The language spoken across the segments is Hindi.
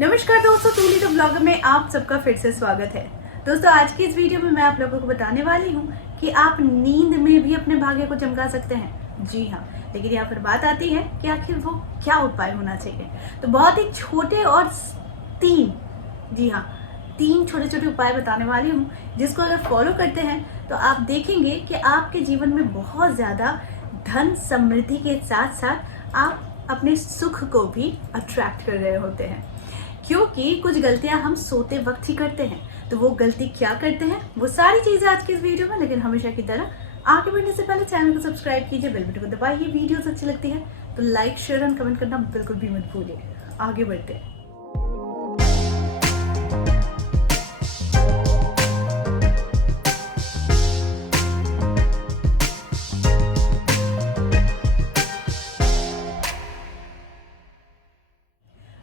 नमस्कार दोस्तों, टूली द ब्लॉगर में आप सबका फिर से स्वागत है। दोस्तों, आज की इस वीडियो में मैं आप लोगों को बताने वाली हूँ कि आप नींद में भी अपने भाग्य को चमका सकते हैं। जी हाँ, लेकिन यहाँ पर बात आती है कि आखिर वो क्या उपाय होना चाहिए। तो बहुत ही छोटे और तीन छोटे छोटे उपाय बताने वाली हूँ, जिसको अगर फॉलो करते हैं तो आप देखेंगे कि आपके जीवन में बहुत ज़्यादा धन समृद्धि के साथ साथ आप अपने सुख को भी अट्रैक्ट कर रहे होते हैं। क्योंकि कुछ गलतियां हम सोते वक्त ही करते हैं। तो वो गलती क्या करते हैं, वो सारी चीज़ें आज की इस वीडियो में। लेकिन हमेशा की तरह आगे बढ़ने से पहले चैनल को सब्सक्राइब कीजिए, बेल बटन को दबाइए। वीडियोस अच्छी लगती है तो लाइक, शेयर एंड कमेंट करना बिल्कुल भी मत भूलिए। आगे बढ़ते हैं।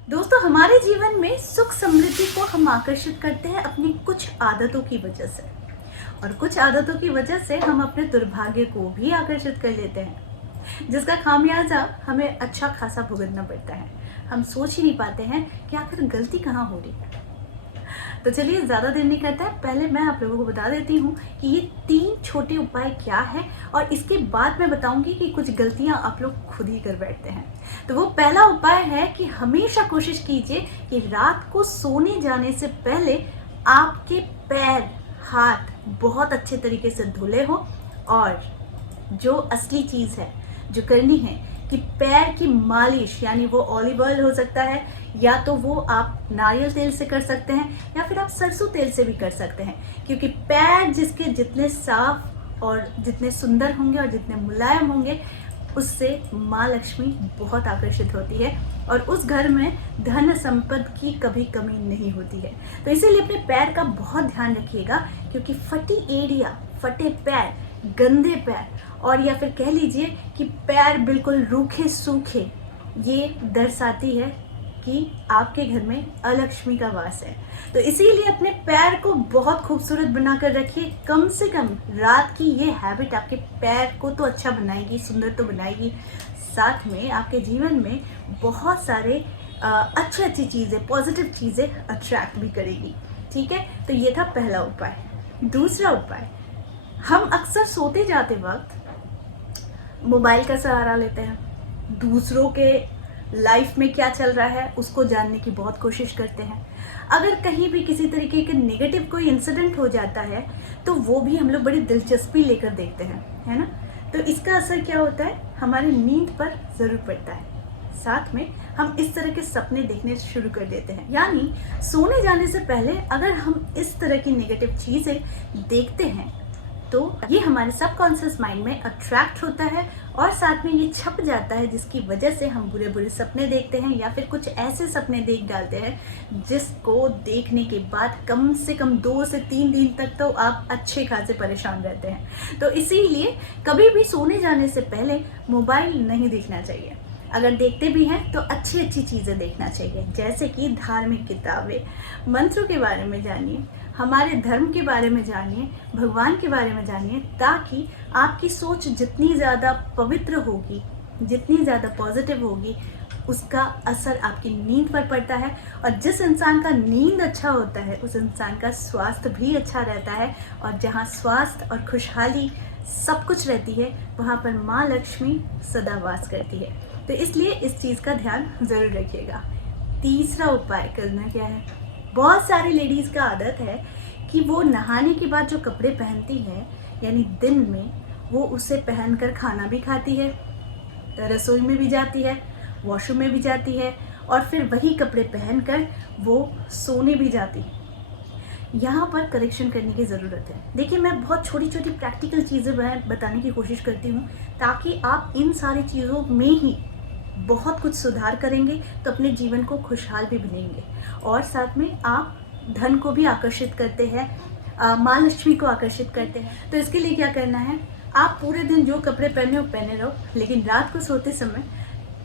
दोस्तों, हमारे जीवन में सुख समृद्धि को हम आकर्षित करते हैं अपनी कुछ आदतों की वजह से, और कुछ आदतों की वजह से हम अपने दुर्भाग्य को भी आकर्षित कर लेते हैं, जिसका खामियाजा हमें अच्छा खासा भुगतना पड़ता है। हम सोच ही नहीं पाते हैं कि आखिर गलती कहाँ हो रही है। तो चलिए, ज़्यादा देर नहीं करता है, पहले मैं आप लोगों को बता देती हूँ कि ये 3 छोटे उपाय क्या है, और इसके बाद मैं बताऊंगी कि कुछ गलतियाँ आप लोग खुद ही कर बैठते हैं। तो वो पहला उपाय है कि हमेशा कोशिश कीजिए कि रात को सोने जाने से पहले आपके पैर, हाथ बहुत अच्छे तरीके से धुले हो। और जो असली चीज़ है जो करनी है कि पैर की मालिश, यानी वो ऑलिव ऑयल हो सकता है, या तो वो आप नारियल तेल से कर सकते हैं, या फिर आप सरसों तेल से भी कर सकते हैं। क्योंकि पैर जिसके जितने साफ और जितने सुंदर होंगे और जितने मुलायम होंगे, उससे माँ लक्ष्मी बहुत आकर्षित होती है और उस घर में धन संपत्ति की कभी कमी नहीं होती है। तो इसीलिए अपने पैर का बहुत ध्यान रखिएगा, क्योंकि फटी एड़ियाँ, फटे पैर, गंदे पैर, और या फिर कह लीजिए कि पैर बिल्कुल रूखे सूखे, ये दर्शाती है कि आपके घर में अलक्ष्मी का वास है। तो इसीलिए अपने पैर को बहुत खूबसूरत बनाकर रखिए। कम से कम रात की ये हैबिट आपके पैर को तो अच्छा बनाएगी, सुंदर तो बनाएगी, साथ में आपके जीवन में बहुत सारे अच्छी चीज़ें, पॉजिटिव चीज़ें अट्रैक्ट भी करेगी। ठीक है, तो ये था पहला उपाय। दूसरा उपाय, हम अक्सर सोते जाते वक्त मोबाइल का सहारा लेते हैं, दूसरों के लाइफ में क्या चल रहा है उसको जानने की बहुत कोशिश करते हैं। अगर कहीं भी किसी तरीके के नेगेटिव कोई इंसिडेंट हो जाता है तो वो भी हम लोग बड़ी दिलचस्पी लेकर देखते हैं, है ना। तो इसका असर क्या होता है, हमारी नींद पर ज़रूर पड़ता है। साथ में हम इस तरह के सपने देखने शुरू कर देते हैं। यानी सोने जाने से पहले अगर हम इस तरह की नेगेटिव चीज़ें देखते हैं तो ये हमारे सबकॉन्शियस माइंड में अट्रैक्ट होता है और साथ में ये छप जाता है, जिसकी वजह से हम बुरे बुरे सपने देखते हैं, या फिर कुछ ऐसे सपने देख डालते हैं जिसको देखने के बाद कम से कम 2 से 3 दिन तक तो आप अच्छे खासे परेशान रहते हैं। तो इसीलिए कभी भी सोने जाने से पहले मोबाइल नहीं देखना चाहिए। अगर देखते भी हैं तो अच्छी अच्छी चीज़ें देखना चाहिए, जैसे कि धार्मिक किताबें, मंत्रों के बारे में जानिए, हमारे धर्म के बारे में जानिए, भगवान के बारे में जानिए, ताकि आपकी सोच जितनी ज़्यादा पवित्र होगी, जितनी ज़्यादा पॉजिटिव होगी, उसका असर आपकी नींद पर पड़ता है। और जिस इंसान का नींद अच्छा होता है उस इंसान का स्वास्थ्य भी अच्छा रहता है, और जहाँ स्वास्थ्य और खुशहाली सब कुछ रहती है वहाँ पर माँ लक्ष्मी सदा वास करती है। तो इसलिए इस चीज़ का ध्यान ज़रूर रखिएगा। तीसरा उपाय करना क्या है, बहुत सारी लेडीज़ का आदत है कि वो नहाने के बाद जो कपड़े पहनती है, यानी दिन में, वो उसे पहनकर खाना भी खाती है, रसोई में भी जाती है, वॉशरूम में भी जाती है, और फिर वही कपड़े पहनकर वो सोने भी जाती है। यहाँ पर करेक्शन करने की ज़रूरत है। देखिए, मैं बहुत छोटी छोटी प्रैक्टिकल चीज़ें बताने की कोशिश करती हूँ, ताकि आप इन सारी चीज़ों में ही बहुत कुछ सुधार करेंगे तो अपने जीवन को खुशहाल भी बनेंगे, और साथ में आप धन को भी आकर्षित करते हैं, माँ लक्ष्मी को आकर्षित करते हैं। तो इसके लिए क्या करना है, आप पूरे दिन जो कपड़े पहने हो पहने रहो, लेकिन रात को सोते समय,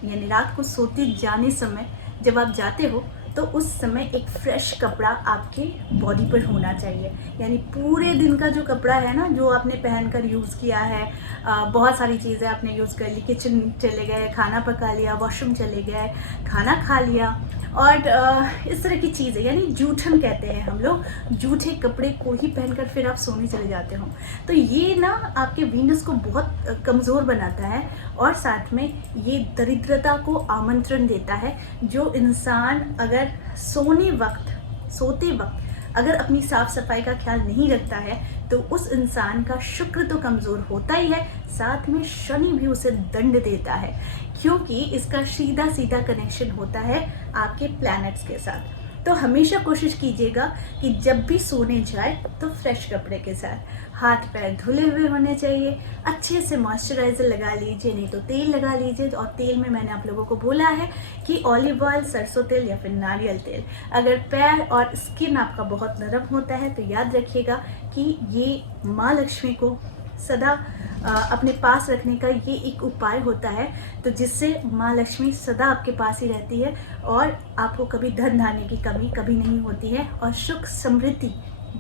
यानी रात को सोते जाने समय जब आप जाते हो तो उस समय एक फ्रेश कपड़ा आपके बॉडी पर होना चाहिए। यानी पूरे दिन का जो कपड़ा है ना, जो आपने पहनकर यूज़ किया है, बहुत सारी चीज़ें आपने यूज़ कर ली, किचन चले गए, खाना पका लिया, वॉशरूम चले गए, खाना खा लिया, और इस तरह की चीज़ें, यानी जूठन कहते हैं हम लोग, जूठे कपड़े को ही पहनकर फिर आप सोने चले जाते हो, तो ये ना आपके वीनस को बहुत कमज़ोर बनाता है और साथ में ये दरिद्रता को आमंत्रण देता है। जो इंसान अगर सोते वक्त अगर अपनी साफ सफाई का ख्याल नहीं रखता है तो उस इंसान का शुक्र तो कमज़ोर होता ही है, साथ में शनि भी उसे दंड देता है, क्योंकि इसका सीधा सीधा कनेक्शन होता है आपके प्लैनेट्स के साथ। तो हमेशा कोशिश कीजिएगा कि जब भी सोने जाए तो फ्रेश कपड़े के साथ, हाथ पैर धुले हुए होने चाहिए, अच्छे से मॉइस्चराइज़र लगा लीजिए, नहीं तो तेल लगा लीजिए। और तेल में मैंने आप लोगों को बोला है कि ऑलिव ऑयल, सरसों तेल या फिर नारियल तेल। अगर पैर और स्किन आपका बहुत नरम होता है तो याद रखिएगा कि ये माँ लक्ष्मी को सदा अपने पास रखने का ये एक उपाय होता है, तो जिससे माँ लक्ष्मी सदा आपके पास ही रहती है और आपको कभी धन धान्य की कमी कभी नहीं होती है और सुख समृद्धि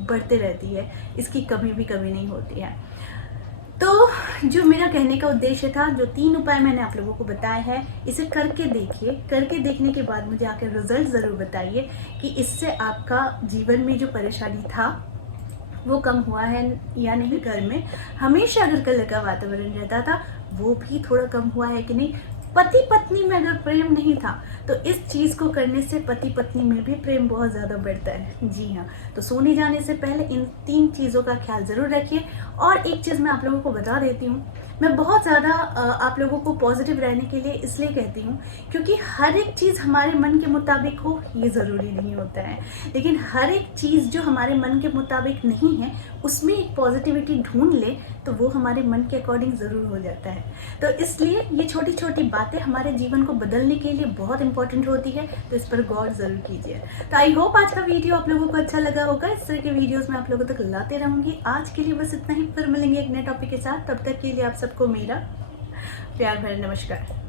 बढ़ते रहती है, इसकी कमी भी कभी नहीं होती है। तो जो मेरा कहने का उद्देश्य था, जो 3 उपाय मैंने आप लोगों को बताया है, इसे करके देखिए। करके देखने के बाद मुझे आकर रिजल्ट ज़रूर बताइए कि इससे आपका जीवन में जो परेशानी था वो कम हुआ है या नहीं। घर में हमेशा अगर कलह का वातावरण रहता था वो भी थोड़ा कम हुआ है कि नहीं। पति पत्नी में अगर प्रेम नहीं था तो इस चीज़ को करने से पति पत्नी में भी प्रेम बहुत ज़्यादा बढ़ता है। जी हाँ, तो सोने जाने से पहले इन 3 चीज़ों का ख्याल ज़रूर रखिए। और एक चीज़ मैं आप लोगों को बता देती हूँ, मैं बहुत ज़्यादा आप लोगों को पॉजिटिव रहने के लिए इसलिए कहती हूँ क्योंकि हर एक चीज़ हमारे मन के मुताबिक हो ये ज़रूरी नहीं होता है, लेकिन हर एक चीज़ जो हमारे मन के मुताबिक नहीं है उसमें एक पॉजिटिविटी ढूंढ ले तो वो हमारे मन के अकॉर्डिंग ज़रूर हो जाता है। तो इसलिए ये छोटी छोटी बातें हमारे जीवन को बदलने के लिए बहुत इंपॉर्टेंट होती है, तो इस पर गौर ज़रूर कीजिए। तो आई होप आज का वीडियो आप लोगों को अच्छा लगा होगा। इस तरह के वीडियोस मैं आप लोगों तक लाते रहूँगी। आज के लिए बस इतना ही, फिर मिलेंगे एक नए टॉपिक के साथ। तब तक के लिए आप सबको मेरा प्यार भरा नमस्कार।